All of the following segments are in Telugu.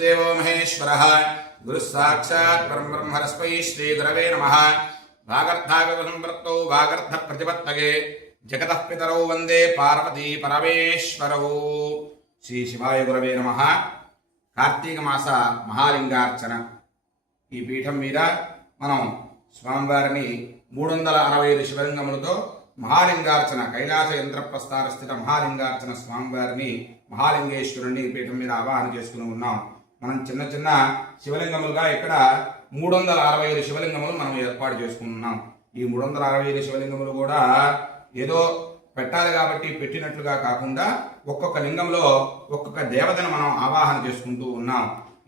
देवो महेश्वरः गुरुः साक्षात् परब्रह्म तस्मै श्रीगुरवे नमः। वागर्धाविवसंवृत्तौ वागर्धप्रतिपत्तये जगतः पितरौ वन्दे पार्वती परमेश्वरौ। श्री शिवाय गुरवे नमः। కార్తీక మాస మహాలింగార్చన ఈ పీఠం మీద మనం స్వామివారిని 365 శివలింగములతో మహాలింగార్చన కైలాస యంత్రప్రస్థాన స్థిత మహాలింగార్చన స్వామివారిని మహాలింగేశ్వరుని పీఠం మీద ఆవాహన చేసుకుని ఉన్నాం. మనం చిన్న చిన్న శివలింగములుగా ఇక్కడ 365 శివలింగములు మనం ఏర్పాటు చేసుకున్నాం. ఈ 365 శివలింగములు కూడా ఏదో పెట్టాలి కాబట్టి పెట్టినట్లుగా కాకుండా ఒక్కొక్క లింగంలో ఒక్కొక్క దేవతను మనం ఆవాహన చేసుకుంటూ ఉన్నాం.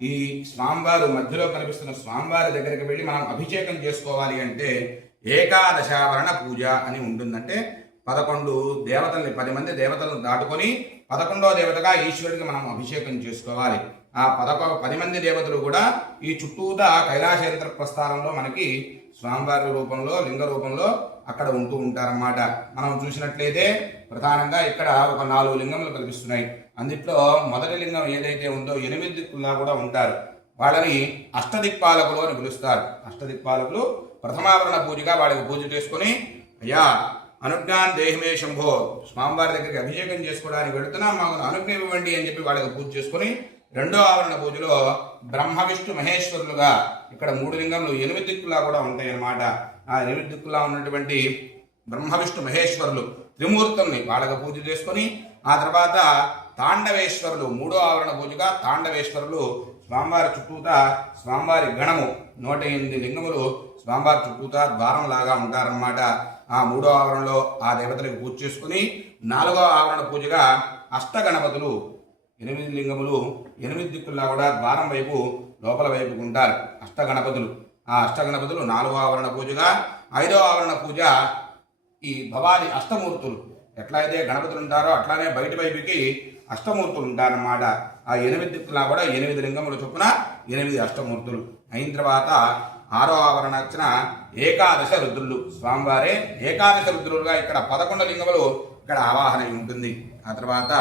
ఈ స్వామివారు మధ్యలో కనిపిస్తున్న స్వామివారి దగ్గరికి వెళ్ళి మనం అభిషేకం చేసుకోవాలి అంటే ఏకాదశావరణ పూజ అని ఉంటుందంటే 11 దేవతల్ని 10 మంది దేవతలను దాటుకొని 11వ దేవతగా ఈశ్వరుడికి మనం అభిషేకం చేసుకోవాలి. ఆ 10 మంది దేవతలు కూడా ఈ చుట్టూతా కైలాసయంత్ర ప్రస్థానంలో మనకి స్వామివారి రూపంలో లింగ రూపంలో అక్కడ ఉంటూ ఉంటారన్నమాట. మనం చూసినట్లయితే ప్రధానంగా ఇక్కడ ఒక 4 లింగములు కనిపిస్తున్నాయి. అందుట్లో మొదటి లింగం ఏదైతే ఉందో 8 దిక్కులా కూడా ఉంటారు. వాళ్ళని అష్టదిక్పాలకులు అని పిలుస్తారు. అష్టదిక్పాలకులు ప్రథమావరణ పూజగా వాళ్ళకి పూజ చేసుకుని అయ్యా అనుజ్ఞాన్ దేహిమే శంభో స్వామివారి దగ్గరికి అభిషేకం చేసుకోవడానికి వెళుతున్నాం, మాకు అనుజ్ఞ ఇవ్వండి అని చెప్పి వాళ్ళకి పూజ చేసుకుని రెండో ఆవరణ పూజలో బ్రహ్మ విష్ణు మహేశ్వరులుగా ఇక్కడ 3 లింగములు 8 దిక్కులా కూడా ఉంటాయి అన్నమాట. ఆ 8 దిక్కులా ఉన్నటువంటి బ్రహ్మ విష్ణు మహేశ్వరులు త్రిమూర్తుల్ని వాళ్ళకి పూజ చేసుకొని ఆ తర్వాత తాండవేశ్వరులు 3వ ఆవరణ పూజగా తాండవేశ్వరులు స్వామివారి చుట్టూతా స్వామివారి గణము 108 లింగములు స్వామివారి చుట్టూతా ద్వారం లాగా ఉంటారన్నమాట. ఆ 3వ ఆవరణలో ఆ దేవతలకు పూజ చేసుకుని 4వ ఆవరణ పూజగా అష్టగణపతులు 8 లింగములు 8 దిక్కుల్లా కూడా ద్వారం వైపు లోపల వైపుకు ఉంటారు అష్టగణపతులు. ఆ అష్టగణపతులు 4వ ఆవరణ పూజగా 5వ ఆవరణ పూజ ఈ భవాని అష్టమూర్తులు ఎట్లా అయితే గణపతులు ఉంటారో అట్లానే బయట వైపుకి అష్టమూర్తులు ఉంటారన్నమాట. ఆ 8 దిక్కులా కూడా 8 లింగములు చొప్పున 8 అష్టమూర్తులు అయిన తర్వాత 6వ ఆవరణ అర్చన ఏకాదశ రుద్రులు స్వామివారే ఏకాదశ రుద్రులుగా ఇక్కడ 11 లింగములు ఇక్కడ ఆవాహన ఉంటుంది. ఆ తర్వాత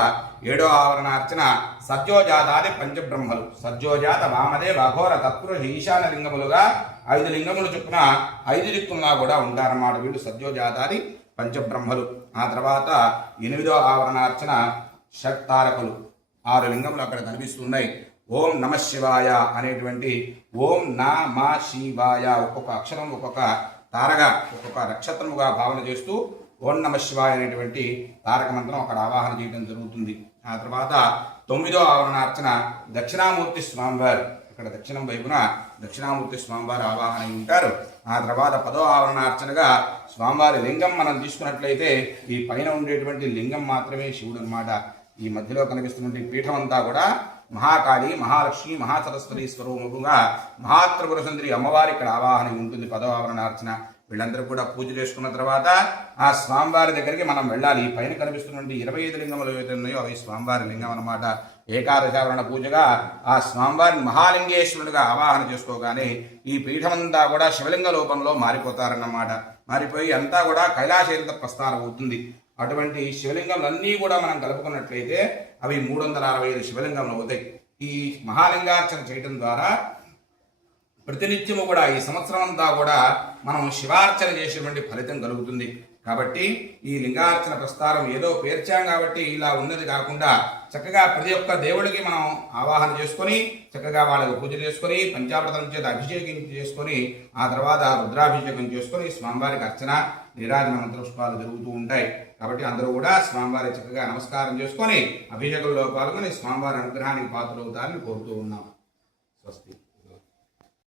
7వ ఆవరణ అర్చన సత్యోజాతాది పంచబ్రహ్మలు సత్యోజాత వామదేవ అఘోర తత్పురుష ఈశాన లింగములుగా 5 లింగములు చొప్పున 5 దిక్కున్నా కూడా ఉంటారన్నమాట. వీళ్ళు సత్యోజాతాది పంచబ్రహ్మలు. ఆ తర్వాత 8వ ఆవరణ అర్చన షట్తారకులు 6 లింగములు అక్కడ కనిపిస్తున్నాయి. ఓం నమ శివాయ అనేటువంటి ఓం నమ శివాయ ఒక్కొక్క అక్షరం ఒక్కొక్క తారగా ఒక్కొక్క నక్షత్రముగా భావన చేస్తూ ఓం నమ శివాయ అనేటువంటి తారక మంత్రం అక్కడ ఆవాహన చేయడం జరుగుతుంది. ఆ తర్వాత 9వ ఆవరణ అర్చన దక్షిణామూర్తి స్వామివారు ఇక్కడ దక్షిణం వైపున దక్షిణామూర్తి స్వామివారు ఆవాహన ఉంటారు. ఆ తర్వాత 10వ ఆవరణ అర్చనగా స్వామివారి లింగం మనం తీసుకున్నట్లయితే ఈ పైన ఉండేటువంటి లింగం మాత్రమే శివుడు అన్నమాట. ఈ మధ్యలో కనిపిస్తున్నటువంటి పీఠం అంతా కూడా మహాకాళి మహాలక్ష్మి మహాసరస్వతి స్వరూపముగా మహాత్రిపుర సుందరి అమ్మవారి ఇక్కడ ఆవాహన ఉంటుంది 10వ ఆవరణ అర్చన. వీళ్ళందరూ కూడా పూజ చేసుకున్న తర్వాత ఆ స్వామివారి దగ్గరికి మనం వెళ్ళాలి. పైన కనిపిస్తున్నటువంటి 25 లింగములు ఏవైతే ఉన్నాయో అవి స్వామివారి లింగం అన్నమాట. ఏకాదశావరణ పూజగా ఆ స్వామివారిని మహాలింగేశ్వరుడిగా ఆవాహన చేసుకోగానే ఈ పీఠమంతా కూడా శివలింగ రూపంలో మారిపోతారన్నమాట. మారిపోయి అంతా కూడా కైలాసయంత్ర ప్రస్థానం అవుతుంది. అటువంటి శివలింగములన్నీ కూడా మనం కలుపుకున్నట్లయితే అవి 365 శివలింగములు అవుతాయి. ఈ మహాలింగార్చన చేయడం ద్వారా ప్రతినిత్యము కూడా ఈ సంవత్సరం అంతా కూడా మనం శివార్చన చేసేటువంటి ఫలితం కలుగుతుంది. కాబట్టి ఈ లింగార్చన ప్రస్థానం ఏదో పేర్చాం కాబట్టి ఇలా ఉన్నది కాకుండా చక్కగా ప్రతి ఒక్క దేవుడికి మనం ఆవాహన చేసుకొని చక్కగా వాళ్ళకి పూజ చేసుకొని పంచామృతం చేత అభిషేకం చేసుకొని ఆ తర్వాత రుద్రాభిషేకం చేసుకొని స్వామివారికి అర్చన నీరాజన మంత్రపుష్పాలు జరుగుతూ ఉంటాయి. కాబట్టి అందరూ కూడా స్వామివారి చక్కగా నమస్కారం చేసుకొని అభిషేకంలో పాల్గొని స్వామివారి అనుగ్రహానికి పాత్రలవుతారని కోరుతూ ఉన్నాం. స్వస్తి.